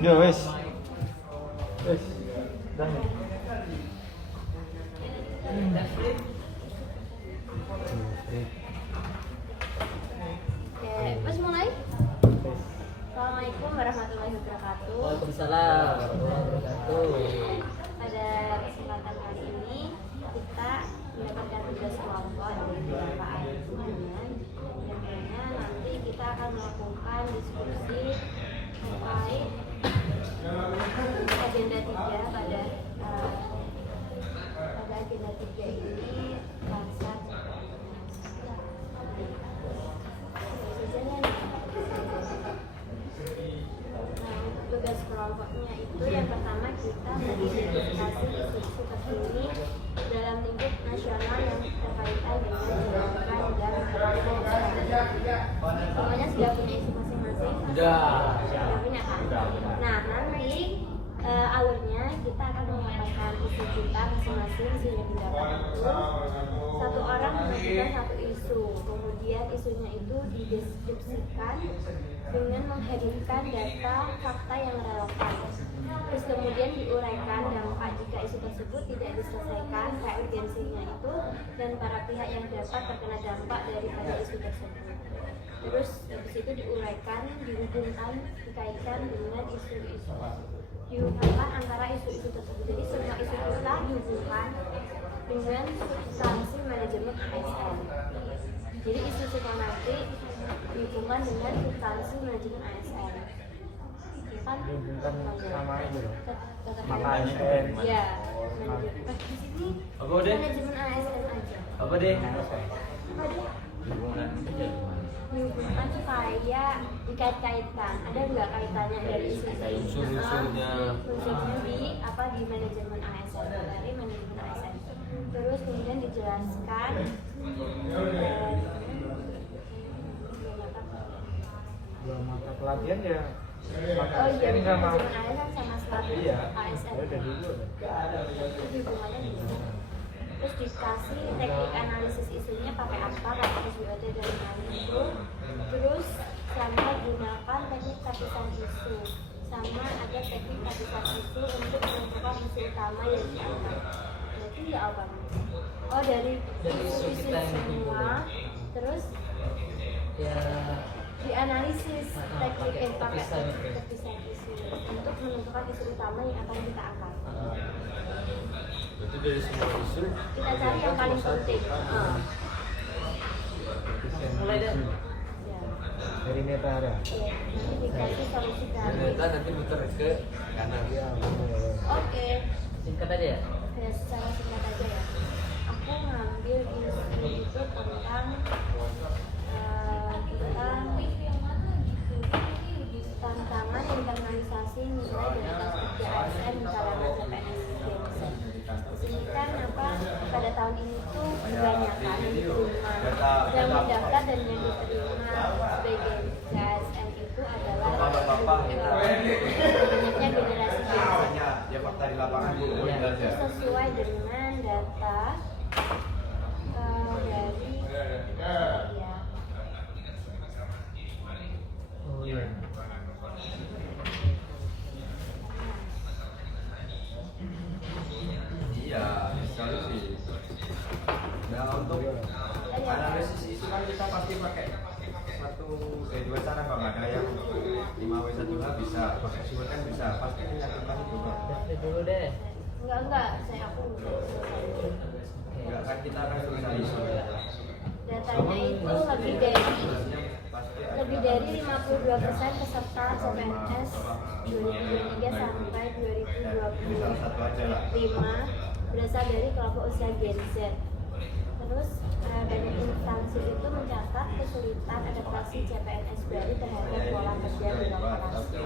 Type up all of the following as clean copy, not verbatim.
Ya wes. Wes. Dah. Oke, mas mulai. Assalamualaikum warahmatullahi wabarakatuh. Waalaikumsalam warahmatullahi wabarakatuh. Pada kesempatan kali ini kita mendapatkan tugas kelompok dari beberapa ayat semuanya. Dan kayaknya nanti kita akan melakukan diskusi terkait agenda 3 pada agenda 3 ini bahasa tugas kelompoknya itu yang pertama kita mengidentifikasi isu-isu terkini dalam lingkup nasional yang berkaitan dengan pendidikan dan semuanya sudah punya isu masing-masing. Sudah punya kan? Nah nanti alurnya kita akan menyampaikan isu kita masing-masing sehingga pendapat itu satu orang mengajukan satu isu, kemudian isunya itu dideskripsikan dengan menghadirkan data fakta yang relevan, terus kemudian diuraikan dampak jika isu tersebut tidak diselesaikan, kayak urgensinya itu, dan para pihak yang dapat terkena dampak daripada isu tersebut. Terus habis itu diuraikan, dihubungkan, dikaitkan dengan isu-isu, dihubungkan antara isu-isu tersebut. Jadi semua isu kita dihubungkan dengan substansi manajemen ASN. Jadi isu kita nanti dihubungkan dengan substansi manajemen ASN. Kan? Hubungkan sama itu. Sama ASN. Iya. Di sini Apa deh? manajemen ASN aja. Apa deh? Apa deh? Hubungan Dihubungkan supaya dikait-kaitkan. Ada nggak kaitannya dari isu unsur-unsurnya. Unsurnya di manajemen ASN, dari manajemen ASN. Terus kemudian dijelaskan Dua mata pelatihan ya. oh iya, Ini sama. manajemen ASN sama strategi Iya. ASN. Udah dulu. Itu hubungannya gitu. Terus dikasih teknik analisis isunya pakai apa, pakai SWOT dan lain itu. Terus sama gunakan teknik tapisan isu, sama ada teknik tapisan isu untuk menentukan isu utama yang diangkat. Berarti ya apa? Oh dari isu-isu semua, terus Ya dianalisis teknik pakai tapisan tapisan isu untuk menentukan isu utama yang akan kita angkat. Berarti dari semua isu Kita cari yang paling penting. mulai deh. Ya. Dari netara. Iya, nanti dikasih solusi Dan dari. kita nanti muter ke kanan. Iya, benar. Oke, Singkat aja ya. ya secara singkat aja ya. Aku ngambil isu itu tentang tantangan internalisasi nilai dari kerja ASN di kalangan CPNS Genset. Di sini kan apa pada tahun ini tuh kebanyakan yang diterima, yang mendaftar dan yang diterima sebagai ASN itu adalah banyaknya generasi Genset. Ya fakta di lapangan Bu. Itu sesuai dengan data dari ya. Oh iya. Iya, sekali sih. Nah untuk analisis itu kan kita pasti pakai dua cara Bang. Ada yang 5W1H bisa, pakai SWOT kan bisa. Pasti menyatukan itu Bang. Lihat dulu deh. Enggak, saya aku Enggak kan kita akan selesai isu. datanya itu lebih dari 52% peserta CPNS 2023 sampai Ini salah satu aja lah. 2025 berasal dari kelompok usia Gen Z. Terus banyak instansi itu mencatat kesulitan adaptasi CPNS baru terhadap pola kerja birokrasi.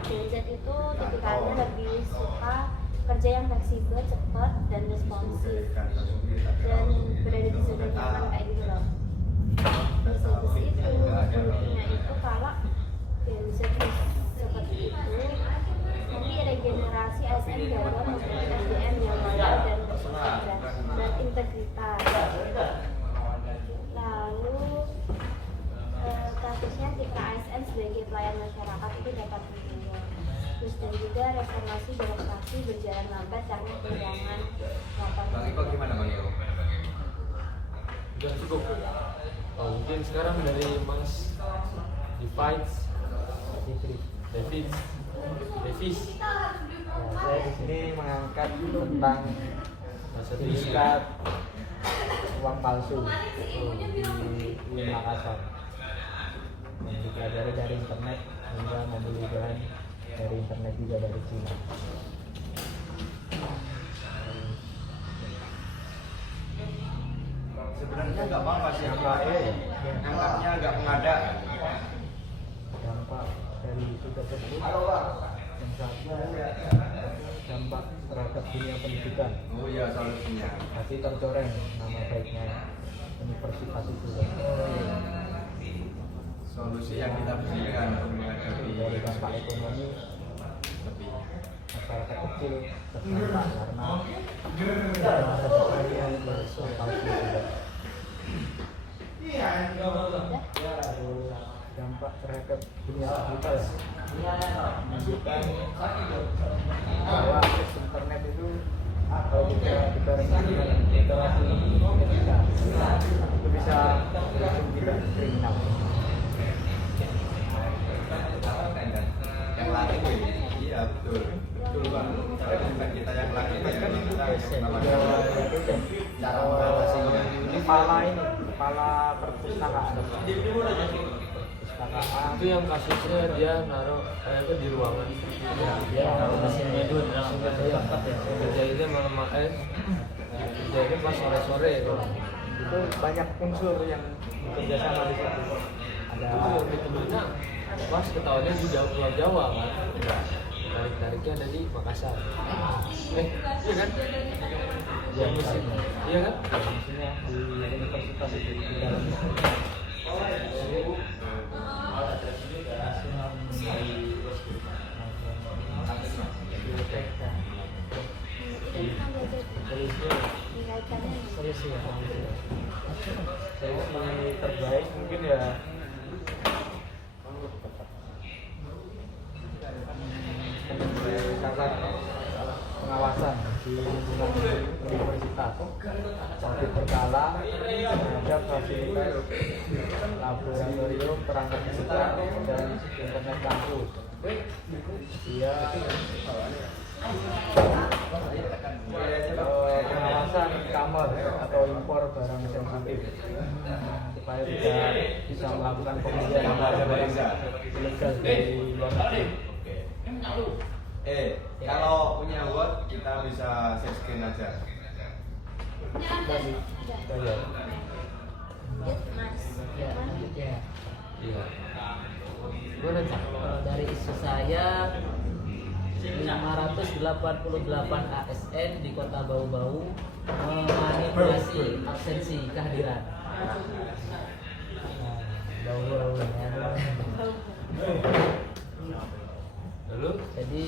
Gen Z itu tipikalnya lebih suka kerja yang fleksibel, cepat, dan responsif, dan berada di zona nyaman kayak gitu loh. Terus habis itu uniknya itu kalau Gen Z seperti itu, nanti ada generasi ASN baru mempunyai SDM yang loyal dan berkegiatan dan integritas. Lalu statusnya Citra ASN sebagai pelayan masyarakat itu dapat ditinjau. ketiga, reformasi birokrasi berjalan lambat karena kehilangan Bang Iko gimana Bang Iko? Udah cukup. Oh, mungkin sekarang dari Mas Davis. Nah, saya di sini mengangkat tentang sertifikat uang palsu di Makassar yang dipelajari dari internet hingga membeli bahan dari internet juga dari Cina. Sebenarnya nggak apa-apa sih, anggapnya nggak mengada. Dampak dari itu tersebut yang satu dampak terhadap dunia pendidikan Oh iya, solusinya. pasti tercoreng nama baiknya universitas itu. Solusi yang kita berikan untuk menghadapi Dari dampak ekonomi lebih. masyarakat kecil terdampak karena sertifikatnya palsu juga. Lalu dampak terhadap dunia digital menunjukkan bahwa akses internet itu kalau kita dibarengkan dengan literasi pendidikan itu bisa langsung tidak kriminal. Yang lain iya betul Bang. Bukan kita yang lain, kita yang cara mengatasinya. Kepala perpustakaan Itu yang kasusnya dia naruh kayaknya di ruangan. ya, Naruh mesinnya itu dalam kerja malam kerja pas sore-sore itu. itu banyak unsur yang bekerja sama di situ. Ada Temennya pas ketahuannya di Pulau Jawa kan. Tarik-tariknya ada di Makassar. Iya kan? yang mesin. Iya kan? maksudnya di universitas itu di dalamnya. Ini kan belajar dinaikkannya. Solusi terbaik mungkin ya peningkatan pengawasan di lingkungan universitas, audit berkala terhadap fasilitas laboratorium perangkat digital dan internet kampus. Dia pengawasan e-commerce atau impor barang sensitif supaya tidak bisa melakukan pembelian barang ilegal dari luar negeri. Kalau punya Word kita bisa share screen aja. Dari saya. Mas. Ya, lanjutnya. Iya. Gimana Cak? Dari isu saya 588 ASN di Kota Bau-Bau memanipulasi absensi kehadiran. Bau-bau ya. Lalu Jadi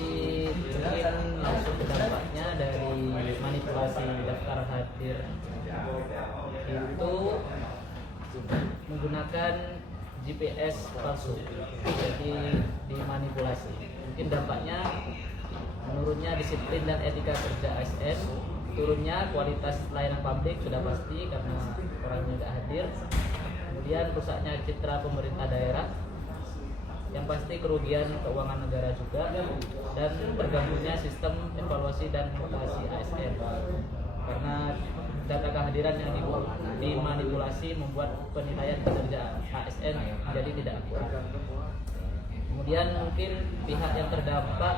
mungkin langsung ke dampaknya dari manipulasi daftar hadir itu menggunakan GPS palsu, jadi dimanipulasi. Mungkin dampaknya menurunnya disiplin dan etika kerja ASN, turunnya kualitas pelayanan publik sudah pasti karena orangnya tidak hadir. Kemudian rusaknya citra pemerintah daerah, yang pasti kerugian keuangan negara juga, dan terganggunya sistem evaluasi dan mutasi ASN karena data kehadiran yang dimanipulasi membuat penilaian kinerja ASN jadi tidak akurat. Kemudian mungkin pihak yang terdampak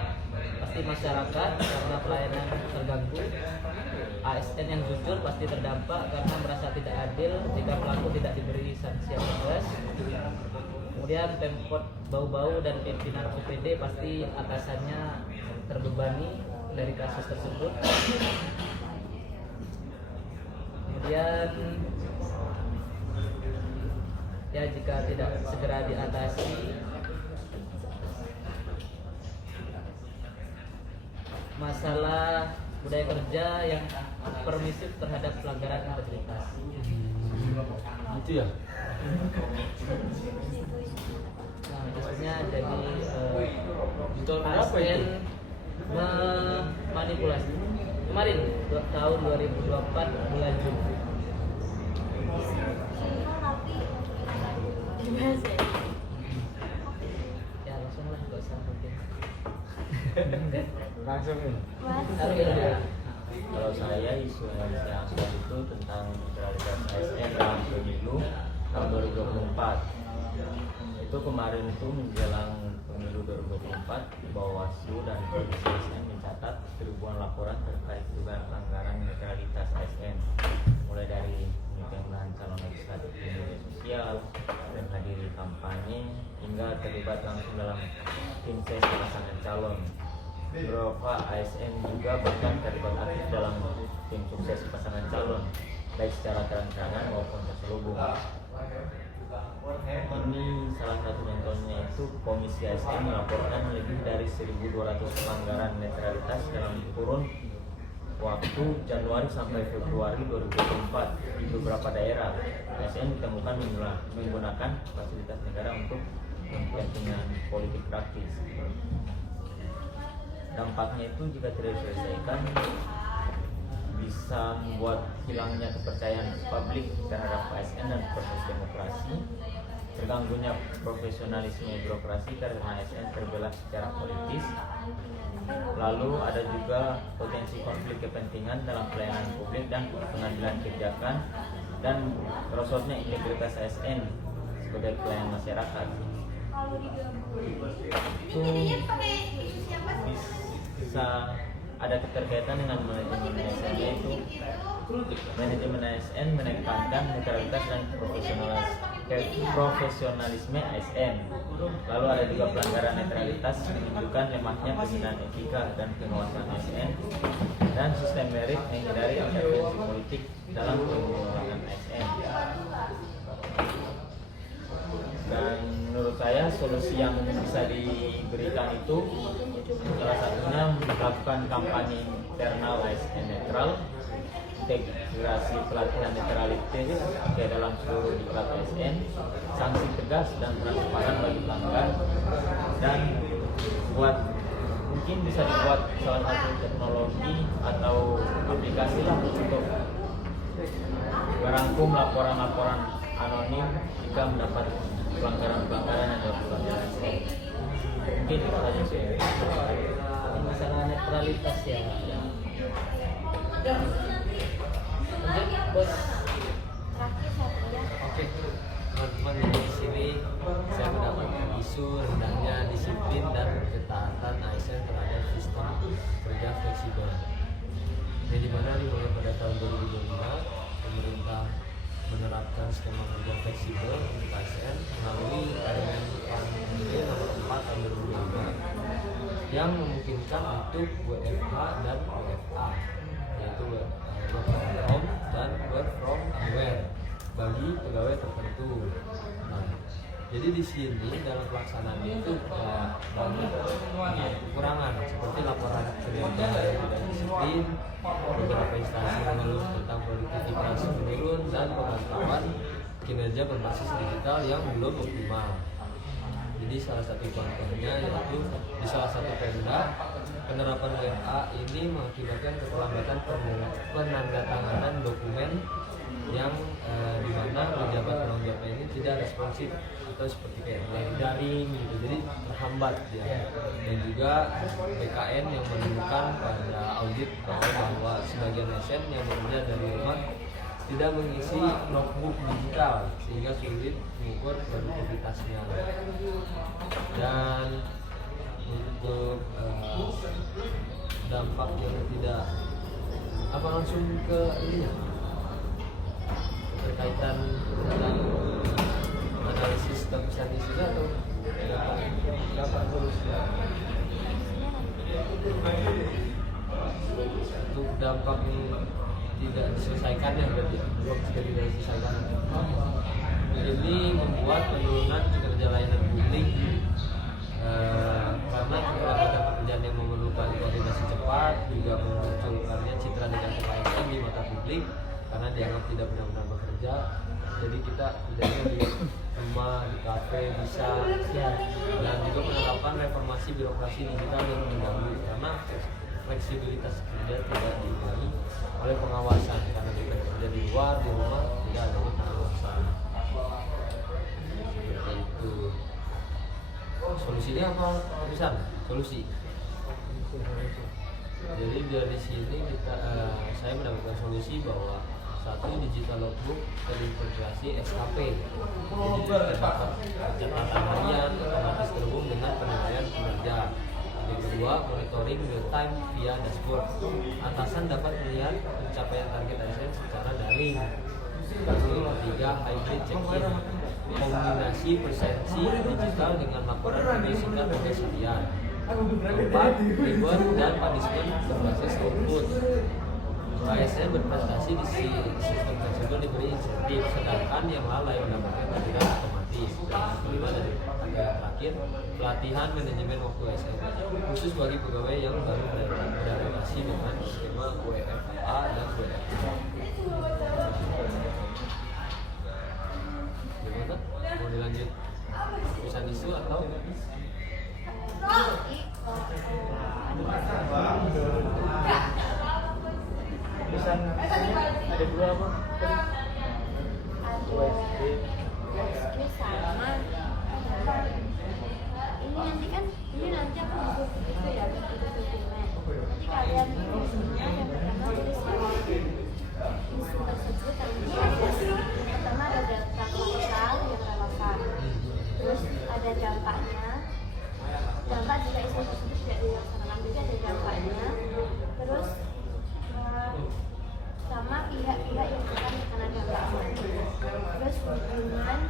pasti masyarakat karena pelayanan terganggu. ASN yang jujur pasti terdampak karena merasa tidak adil jika pelaku tidak diberi sanksi yang tegas. Kemudian Pemkot Bau-Bau dan pimpinan OPD pasti atasannya terbebani dari kasus tersebut. Kemudian ya jika tidak segera diatasi, masalah budaya kerja yang permisif terhadap pelanggaran integritas. gitu ya. Nah, biasanya jadi Tahun berapa itu? memanipulasi. Kemarin tahun 2024 bulan Juni. Simpel tapi gimana sih? Ya langsung lah, nggak usah mungkin. Langsung nih. Mas. Kalau saya isu yang saya angkat itu tentang netralitas ASN dalam pemilu tahun 2024. Itu kemarin itu menjelang pemilu 2024, Bawaslu dan Komisi ASN mencatat ribuan laporan terkait dugaan pelanggaran netralitas ASN, mulai dari pemilihan calon legislatif di media sosial dan hadiri kampanye hingga terlibat langsung dalam tim ses pasangan calon. Beberapa ASN juga bahkan terlibat aktif dalam tim sukses pasangan calon, baik secara terang-terangan maupun terselubung. Ini salah satu contohnya itu Komisi ASN melaporkan lebih dari 1.200 pelanggaran netralitas dalam kurun waktu Januari sampai Februari 2024 di beberapa daerah. ASN ditemukan menggunakan fasilitas negara untuk kepentingan politik praktis. Dampaknya itu jika tidak diselesaikan bisa membuat hilangnya kepercayaan publik terhadap ASN dan proses demokrasi, terganggunya profesionalisme birokrasi karena ASN terbelah secara politis. Lalu ada juga potensi konflik kepentingan dalam pelayanan publik dan pengambilan kebijakan, dan merosotnya integritas ASN sebagai pelayan masyarakat. Itu bisa ada keterkaitan dengan manajemen ASN, yaitu manajemen ASN menekankan netralitas dan profesionalisme ASN. Lalu ada juga pelanggaran netralitas menunjukkan lemahnya pembinaan etika dan pengawasan ASN, dan sistem merit menghindari intervensi politik dalam pengelolaan ASN. Dan menurut saya solusi yang bisa diberikan itu salah satunya melakukan kampanye internal ASN netral, integrasi pelatihan netralitas ke dalam seluruh diklat ASN, sanksi tegas dan transparan bagi pelanggar, dan mungkin bisa dibuat salah satu teknologi atau aplikasi lah untuk merangkum laporan-laporan anonim jika mendapat pelanggaran-pelanggaran yang dilakukan oleh ASN. Mungkin itu saja sih. Masalah netralitas ya. Lanjut, bos. Terakhir satunya. Oke, teman-teman, di sini saya mendapatkan isu rendahnya disiplin dan ketaatan ASN terhadap sistem kerja fleksibel. Yang dimana dimulai pada tahun 2025, pemerintah menerapkan skema kerja fleksibel untuk ASN melalui Permen Nomor 4 Tahun 2005 yang memungkinkan untuk WFH dan WFA, yaitu work from home dan work from anywhere bagi pegawai tertentu. Nah, jadi di sini dalam pelaksanaannya itu banyak kekurangan seperti laporan kinerja yang tidak disiplin, beberapa instansi mengeluh tentang produktivitas menurun, dan pemantauan kinerja berbasis digital yang belum optimal. Jadi salah satu contohnya yaitu di salah satu Pemda, penerapan WFA ini mengakibatkan keterlambatan penandatanganan dokumen yang dimana pejabat penanggung jawab ini tidak responsif atau seperti kayak daring gitu, jadi terhambat dia. Dan juga BKN yang menemukan pada audit bahwa sebagian ASN yang bekerja dari rumah tidak mengisi notebook digital sehingga sulit mengukur produktivitasnya. Dan untuk dampak yang tidak langsung ke ini berkaitan tentang analisis statistik atau Dapat solusi. untuk dampak yang tidak diselesaikannya, berarti dampak tidak diselesaikan ini membuat penurunan kinerja layanan publik karena keterlambatan pekerjaan yang memerlukan koordinasi cepat juga memunculkannya citra negatif ASN di mata publik karena dianggap tidak benar-benar bekerja. Jadi kita tidaknya di rumah, di kafe bisa ya. Dan juga penerapan reformasi birokrasi digital yang mengganggu karena karena fleksibilitas kerja tidak diimbangi oleh pengawasan, karena kita kerja di luar, di rumah tidak ada pengawasan. Seperti itu. Solusinya apa? Terusan solusi. Jadi dari sini saya mendapatkan solusi bahwa satu, digital logbook terintegrasi SKP, jadi terdapat catatan harian otomatis terhubung dengan penilaian kinerja. Yang kedua, monitoring real time via dashboard, atasan dapat melihat pencapaian target ASN secara daring. Lalu ketiga, hybrid check-in, kombinasi presensi digital dengan laporan video singkat tugas harian. Keempat, reward dan punishment berbasis output. ASN berprestasi di sistem fleksibel diberi insentif, sedangkan yang lalai mendapatkan teguran otomatis. Kelima dan terakhir, pelatihan manajemen waktu ASN khusus bagi pegawai yang baru beradaptasi dengan skema WFA dan WFA. Gimana? Mau dilanjut tulisan isu atau? Tulisan ada dua apa? USD sama ini nanti aku butuh itu ya, butuh dokumen. Nanti kalian tulisnya yang pertama tulis isu tersebut pertama ada data kausal yang relevan, terus ada dampaknya, dampak jika isu tersebut tidak dilaksanakan, jadi ada dampaknya, terus sama pihak-pihak yang akan terkena dampaknya, terus hubungan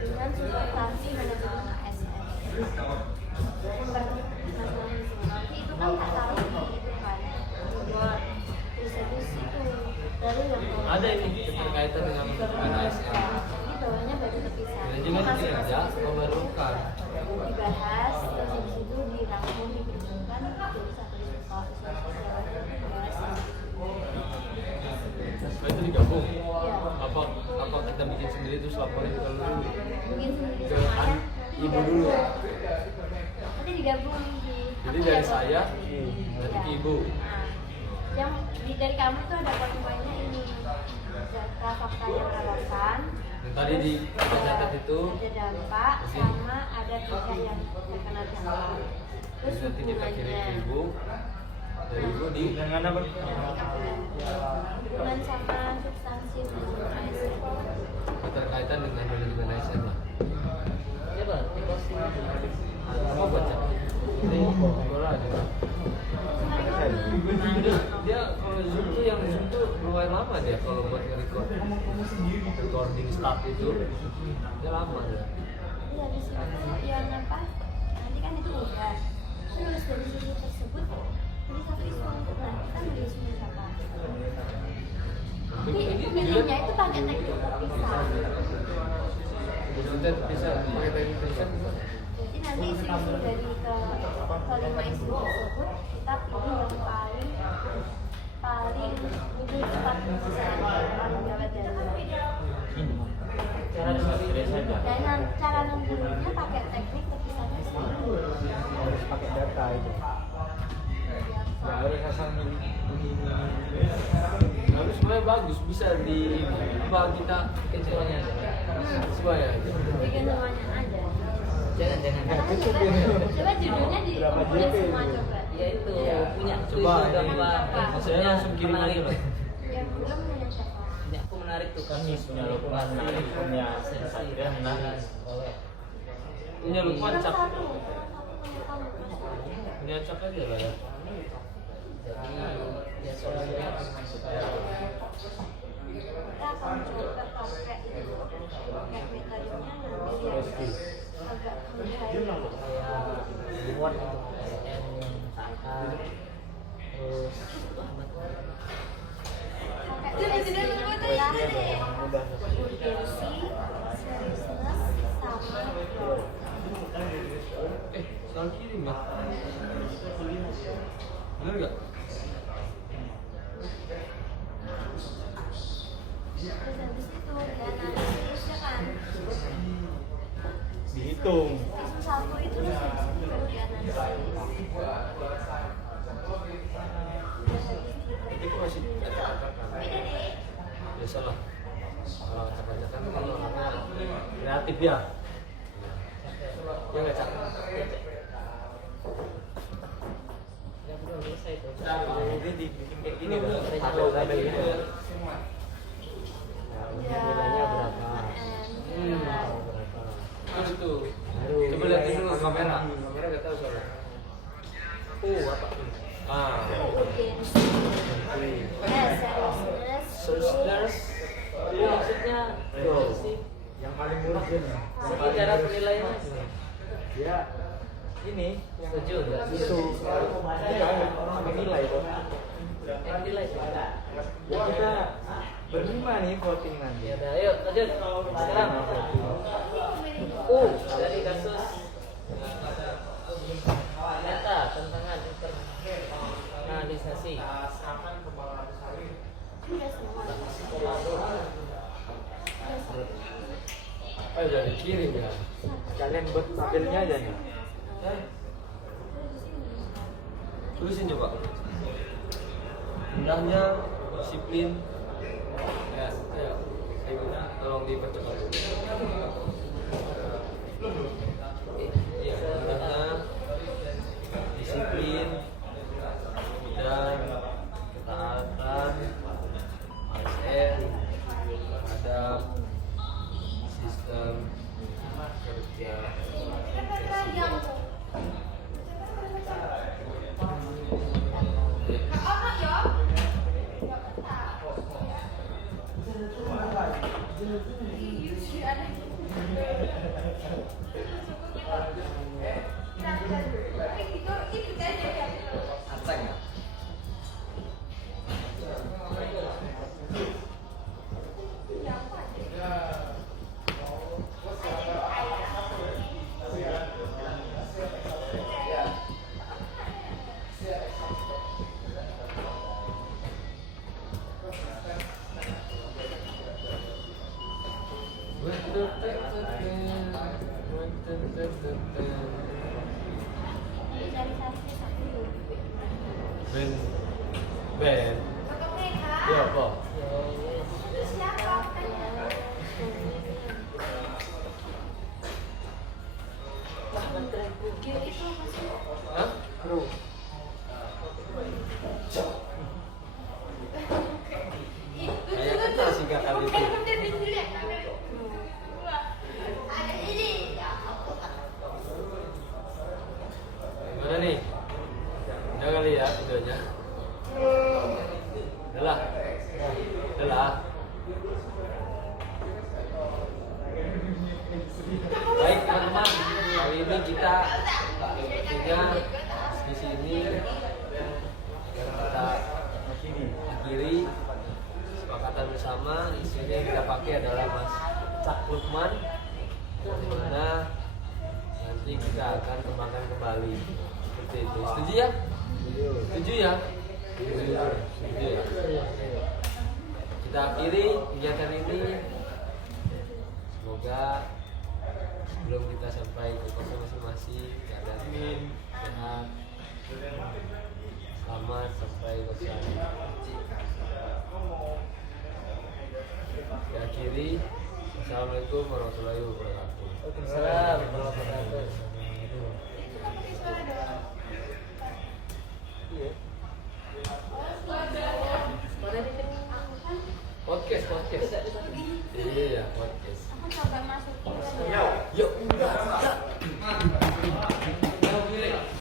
dengan substansi manajemen ASN. Nanti itu kan tak tahu itu kan, terus habis itu baru yang Ada ini keterkaitan dengan ASN. ini bawahnya baru terpisah. Manajemen kinerja memerlukan Dibahas, terus habis itu dirangkum, dikumpulkan jadi satu setelah itu digabung. Iya. Apa kita bikin sendiri terus laporin ke lu? Mungkin sendiri Ke semuanya. ibu dulu. Nanti digabung di. Jadi aku dari ya, saya Bang? nanti Iya. ke ibu. Nah, yang dari kamu tuh ada poin-poinnya ini, data fakta yang relevan. Yang tadi di catat itu. Ada dampak sama ada pihak yang terkena dampak. Terus Jadi nanti kita kirim ke hubungannya. ibu. Dari ibu di Dengan apa? Hubungan sama substansi manajemen ASN. keterkaitan dengan manajemen ASN lah. Ya Pak, dikasih Mau baca? Ini boleh aja. Dia kalau Zoom tuh yang Zoom tuh lumayan lama dia kalau buat recording start itu dia lama ya. Iya, di situ yang apa? Nanti kan itu udah. Terus dari isu tersebut, jadi satu isu untuk kita milih isunya siapa? Tapi pemilihannya itu pakai teknik terpisah. Kita bisa pakai teknik terpisah. Jadi nanti isu-isu dari kelima isu tersebut kita pilih yang paling itu cepat paling gawat dari. cara sendiri saja. Dan cara nunggunya pakai teknik terpisahnya sendiri. Harus pakai data itu. Nggak harus asal milih ini. Tapi sebenarnya bagus bisa di kita Kecuali aja. semuanya aja. Bikin semuanya aja. Jangan. Coba judulnya di Berapa kumpulin JP? semua coba. Ya itu punya aku Coba itu ini. gambar. Saya langsung kirim menarik aja lah. Yang belum punya siapa? Punya aku menarik tuh kan Punya Lukman, punya Satria, menarik. Punya Lukman cap. Satu punya kamu. Punya cap aja lah ya. Jadi ya soalnya Kita akan coba pakai itu, pakai metodenya nanti yang agak menghighlight. kayak reward untuk ASN yang misalkan terus Pakai SDM yang Mudah. urgensi, seriousness, sama growth. Salah kirim ya. Bener nggak? Terus habis itu dianalisis ya kan. Dihitung. Isu satu itu terus habis itu baru dianalisis. Iya. Ya nggak Cak? Yang belum selesai itu. Ini dibikin kayak gini kan? Atau sampai gini. Ya, Nilainya berapa? berapa? Itu. Baru Coba lihatin dulu nilai kamera. tinggi. Kamera nggak tahu soalnya. Apa? Ah. Urgensi, seriousness, Seriusness. Itu maksudnya sih. Yang paling urgent. Segi cara penilaiannya. Ya, ini yang Setuju nggak? isu pakai nilai tuh. Yang nilai sih. Ya kita berlima nih voting nanti. Ya udah, ayo lanjut. Sekarang dari kasus data tantangan internalisasi. sudah semua. Oh udah dikirim ya. Kalian buat tabelnya aja nih. Tulisin coba. Rendahnya disiplin. Ya, ayo. Ibu, tolong dipercepat. Iya, rendahnya disiplin dan ketaatan ASN terhadap sistem kerja fleksibel. Aceng ya? Visualisasi satu. Ben, Ben, ya apa? Hah? Bro, Kayak kenal sih kakak itu. Gimana nih? Udah kali ya videonya. Udah lah. Udah lah. Baik teman-teman, kali ini kita sepertinya diskusi ini kita akhiri kesepakatan bersama. Isinya yang kita pakai adalah Mas Cak Lukman, di mana nanti kita akan kembangkan kembali seperti itu. Setuju ya? Setuju ya? Setuju ya? Kita akhiri kegiatan ini. Semoga sebelum kita sampai ke kota masing-masing keadaan sehat, selamat sampai kosan. Diakhiri. Assalamualaikum warahmatullahi wabarakatuh. Waalaikumsalam warahmatullahi wabarakatuh. Podcast. Iya, podcast. Aku coba masukin.